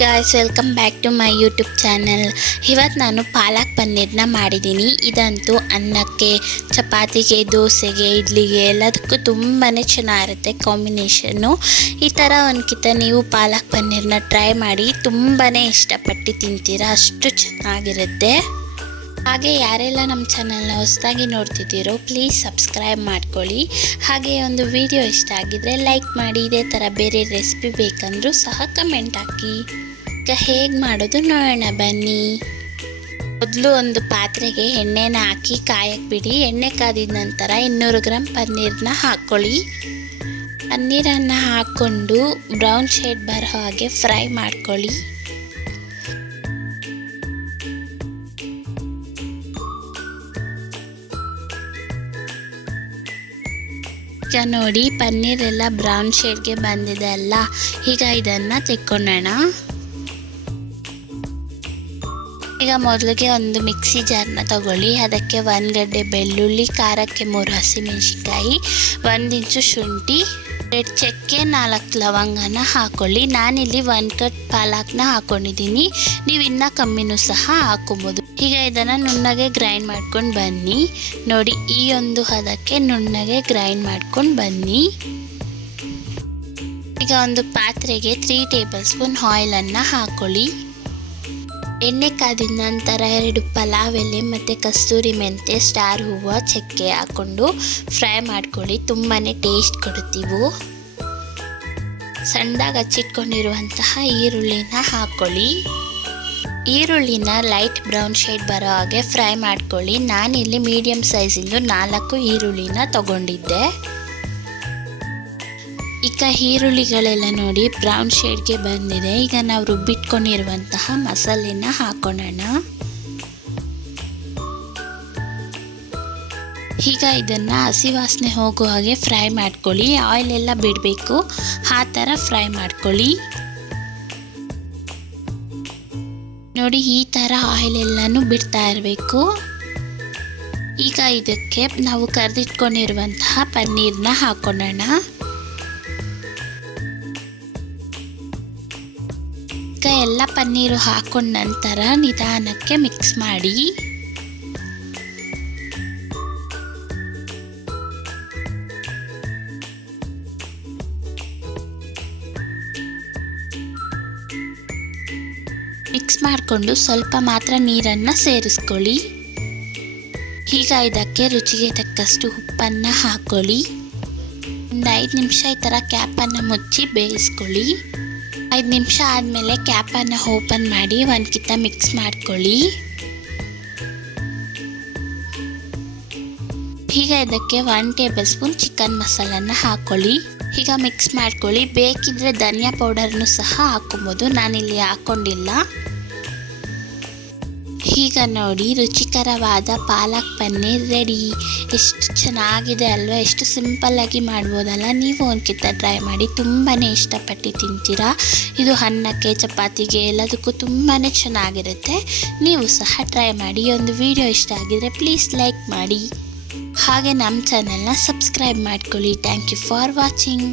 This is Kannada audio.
Guys, welcome back to my YouTube channel. ಇವತ್ತು ನಾನು ಪಾಲಕ್ ಪನ್ನೀರ್ನ ಮಾಡಿದ್ದೀನಿ. ಇದಂತೂ ಅನ್ನಕ್ಕೆ, ಚಪಾತಿಗೆ, ದೋಸೆಗೆ, ಇಡ್ಲಿಗೆ ಎಲ್ಲದಕ್ಕೂ ತುಂಬಾ ಚೆನ್ನಾಗಿರುತ್ತೆ ಕಾಂಬಿನೇಷನ್ನು. ಈ ಥರ ಒಂದ್ಕಿತ ನೀವು ಪಾಲಕ್ ಪನ್ನೀರ್ನ ಟ್ರೈ ಮಾಡಿ, ತುಂಬಾ ಇಷ್ಟಪಟ್ಟು ತಿಂತೀರಾ, ಅಷ್ಟು ಚೆನ್ನಾಗಿರುತ್ತೆ. ಹಾಗೆ ಯಾರೆಲ್ಲ ನಮ್ಮ ಚಾನಲ್ನ ಹೊಸದಾಗಿ ನೋಡ್ತಿದ್ದೀರೋ ಪ್ಲೀಸ್ ಸಬ್ಸ್ಕ್ರೈಬ್ ಮಾಡ್ಕೊಳ್ಳಿ. ಹಾಗೆ ಒಂದು ವಿಡಿಯೋ ಇಷ್ಟ ಆಗಿದ್ರೆ ಲೈಕ್ ಮಾಡಿ. ಇದೇ ಥರ ಬೇರೆ ರೆಸಿಪಿ ಬೇಕಂದ್ರೂ ಸಹ ಕಮೆಂಟ್ ಹಾಕಿ. ಈಗ ಹೇಗೆ ಮಾಡೋದು ನೋಡೋಣ ಬನ್ನಿ. ಮೊದಲು ಒಂದು ಪಾತ್ರೆಗೆ ಎಣ್ಣೆನ ಹಾಕಿ ಕಾಯಕ್ಕೆ ಬಿಡಿ. ಎಣ್ಣೆ ಕಾದಿದ ನಂತರ 200 ಗ್ರಾಮ್ ಪನ್ನೀರನ್ನ ಹಾಕ್ಕೊಳ್ಳಿ. ಪನ್ನೀರನ್ನು ಹಾಕ್ಕೊಂಡು ಬ್ರೌನ್ ಶೇಡ್ ಬರೋ ಹಾಗೆ ಫ್ರೈ ಮಾಡ್ಕೊಳ್ಳಿ. ಈಗ ನೋಡಿ, ಪನ್ನೀರೆಲ್ಲ ಬ್ರೌನ್ ಶೇಡ್ಗೆ ಬಂದಿದೆ ಅಲ್ಲ. ಈಗ ಇದನ್ನು ತೆಕ್ಕೊಳ್ಳೋಣ. ಈಗ ಮೊದಲಿಗೆ ಒಂದು ಮಿಕ್ಸಿ ಜಾರ್ನ ತಗೊಳ್ಳಿ. ಅದಕ್ಕೆ 1 ಗಡ್ಡೆ ಬೆಳ್ಳುಳ್ಳಿ, ಖಾರಕ್ಕೆ 3 ಹಸಿಮೆಣಸಿನ್ಕಾಯಿ, 1 ಇಂಚು ಶುಂಠಿ, 2 ಚಕ್ಕೆ, 4 ಲವಂಗನ ಹಾಕ್ಕೊಳ್ಳಿ. ನಾನಿಲ್ಲಿ 1 ಕಟ್ ಪಾಲಕ್ನ ಹಾಕ್ಕೊಂಡಿದ್ದೀನಿ. ನೀವು ಇನ್ನೂ ಕಮ್ಮಿನೂ ಸಹ ಹಾಕ್ಕೊಬೋದು. ಈಗ ಇದನ್ನು ನುಣ್ಣಗೆ ಗ್ರೈಂಡ್ ಮಾಡ್ಕೊಂಡು ಬನ್ನಿ. ನೋಡಿ, ಈ ಒಂದು ಹದಕ್ಕೆ ನುಣ್ಣಗೆ ಗ್ರೈಂಡ್ ಮಾಡ್ಕೊಂಡು ಬನ್ನಿ. ಈಗ ಒಂದು ಪಾತ್ರೆಗೆ 3 ಟೇಬಲ್ ಸ್ಪೂನ್ ಆಯಿಲನ್ನು ಹಾಕ್ಕೊಳ್ಳಿ. ಎಣ್ಣೆ ಕಾದಿದ ನಂತರ 2 ಪಲಾವ್ ಎಲೆ ಮತ್ತು ಕಸ್ತೂರಿ ಮೆಂತೆ, ಸ್ಟಾರ್ ಹೂವು, ಚಕ್ಕೆ ಹಾಕ್ಕೊಂಡು ಫ್ರೈ ಮಾಡ್ಕೊಳ್ಳಿ. ತುಂಬಾ ಟೇಸ್ಟ್ ಕೊಡುತ್ತೀವು. ಸಣ್ಣದಾಗಿ ಹಚ್ಚಿಟ್ಕೊಂಡಿರುವಂತಹ ಈರುಳ್ಳಿನ ಹಾಕ್ಕೊಳ್ಳಿ. ಈರುಳ್ಳಿನ ಲೈಟ್ ಬ್ರೌನ್ ಶೇಡ್ ಬರೋ ಹಾಗೆ ಫ್ರೈ ಮಾಡ್ಕೊಳ್ಳಿ. ನಾನಿಲ್ಲಿ ಮೀಡಿಯಮ್ ಸೈಜಿಂದು 4 ಈರುಳ್ಳಿನ ತಗೊಂಡಿದ್ದೆ. ಈಗ ಈರುಳ್ಳಿಗಳೆಲ್ಲ ನೋಡಿ ಬ್ರೌನ್ ಶೇಡ್ಗೆ ಬಂದಿದೆ. ಈಗ ನಾವು ರುಬ್ಬಿಟ್ಕೊಂಡಿರುವಂತಹ ಮಸಾಲೆನ ಹಾಕೋಣ. ಈಗ ಇದನ್ನು ಹಸಿ ವಾಸನೆ ಹೋಗೋ ಹಾಗೆ ಫ್ರೈ ಮಾಡ್ಕೊಳ್ಳಿ. ಆಯಿಲ್ ಎಲ್ಲ ಬಿಡಬೇಕು, ಆ ಥರ ಫ್ರೈ ಮಾಡ್ಕೊಳ್ಳಿ. ನೋಡಿ, ಈ ಥರ ಆಯಿಲ್ ಎಲ್ಲನೂ ಬಿಡ್ತಾ ಇರಬೇಕು. ಈಗ ಇದಕ್ಕೆ ನಾವು ಕರೆದಿಟ್ಕೊಂಡಿರುವಂತಹ ಪನ್ನೀರ್ನ ಹಾಕೋಣ. ಈಗ ಎಲ್ಲ ಪನ್ನೀರು ಹಾಕೊಂಡ ನಂತರ ನಿಧಾನಕ್ಕೆ ಮಿಕ್ಸ್ ಮಾಡಿ. ಮಿಕ್ಸ್ ಮಾಡಿಕೊಂಡು ಸ್ವಲ್ಪ ಮಾತ್ರ ನೀರನ್ನು ಸೇರಿಸ್ಕೊಳ್ಳಿ. ಈಗ ಇದಕ್ಕೆ ರುಚಿಗೆ ತಕ್ಕಷ್ಟು ಉಪ್ಪನ್ನು ಹಾಕ್ಕೊಳ್ಳಿ. ಒಂದು 5 ನಿಮಿಷ ಈ ಥರ ಕ್ಯಾಪನ್ನು ಮುಚ್ಚಿ ಬೇಯಿಸ್ಕೊಳ್ಳಿ. 5 ನಿಮಿಷ ಆದಮೇಲೆ ಕ್ಯಾಪನ್ನು ಓಪನ್ ಮಾಡಿ ಒಂದ್ಕಿತ ಮಿಕ್ಸ್ ಮಾಡ್ಕೊಳ್ಳಿ. ಈಗ ಇದಕ್ಕೆ 1 ಟೇಬಲ್ ಸ್ಪೂನ್ ಚಿಕನ್ ಮಸಾಲನ್ನು ಹಾಕ್ಕೊಳ್ಳಿ. ಈಗ ಮಿಕ್ಸ್ ಮಾಡ್ಕೊಳ್ಳಿ. ಬೇಕಿದ್ರೆ ಧನಿಯಾ ಪೌಡರ್ನು ಸಹ ಹಾಕ್ಕೊಬೋದು. ನಾನಿಲ್ಲಿ ಹಾಕ್ಕೊಂಡಿಲ್ಲ. ಈಗ ನೋಡಿ, ರುಚಿಕರವಾದ ಪಾಲಕ್ ಪನ್ನೀರ್ ರೆಡಿ. ಎಷ್ಟು ಚೆನ್ನಾಗಿದೆ ಅಲ್ವಾ? ಎಷ್ಟು ಸಿಂಪಲ್ಲಾಗಿ ಮಾಡ್ಬೋದಲ್ಲ? ನೀವು ಒಂದ್ಕಿತ ಟ್ರೈ ಮಾಡಿ, ತುಂಬಾ ಇಷ್ಟಪಟ್ಟು ತಿಂತೀರಾ. ಇದು ಅನ್ನಕ್ಕೆ, ಚಪಾತಿಗೆ ಎಲ್ಲದಕ್ಕೂ ತುಂಬಾ ಚೆನ್ನಾಗಿರುತ್ತೆ. ನೀವು ಸಹ ಟ್ರೈ ಮಾಡಿ. ಒಂದು ವಿಡಿಯೋ ಇಷ್ಟ ಆಗಿದ್ರೆ ಪ್ಲೀಸ್ ಲೈಕ್ ಮಾಡಿ. ಹಾಗೆ ನಮ್ಮ ಚಾನಲ್ನ ಸಬ್ಸ್ಕ್ರೈಬ್ ಮಾಡ್ಕೊಳ್ಳಿ. Thank you for watching.